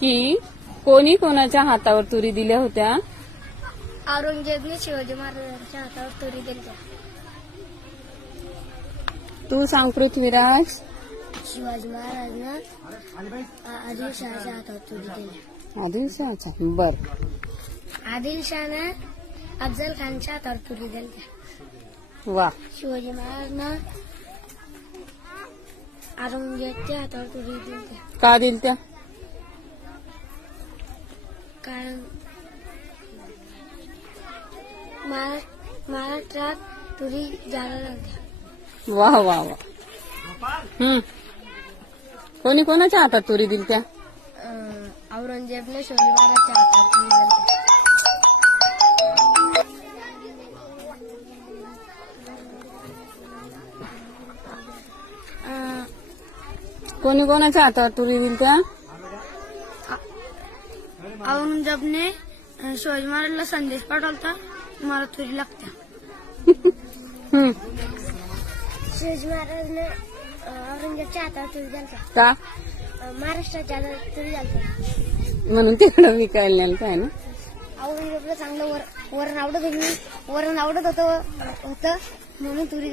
की कोणी कोणाच्या हातावर तुरी दिल्या होत्या? औरंगजेबने शिवाजी महाराजांच्या हातावर तुरी दिल्या. तू सांग पृथ्वीराज. शिवाजी महाराजांना आदिलशहाच्या हातावर तुरी दिल्या. आदिलशहाचा. बर. आदिलशहाने अफजल खानच्या हातावर तुरी दिल्या. वा. शिवाजी महाराजांना औरंगजेबच्या हातावर तुरी दिल्या. का दिल त्या? कारण महाराष्ट्रात तुरी जायला लागल्या. वा वा वा. कोणी कोणाच्या हातात तुरी दिल त्या? औरंगजेबने शिवाजी महाराजांच्या हातावर तुरी दिल्या. कोणी कोणाच्या हातावर तुरी दिल त्या? औरंगजेबने शिवाजी महाराजांना संदेश पाठवला, मला तुरी लागत्या. शिवाजी महाराजांनी औरंगजेबच्या हातावर तुरी दिल्या. का? महाराष्ट्राच्या हातावर तुरी दिल्या म्हणून तिकडं विकायला नेलं काय ना. औरंगजेबला चांगलं वरण आवडत होतं म्हणून तुरी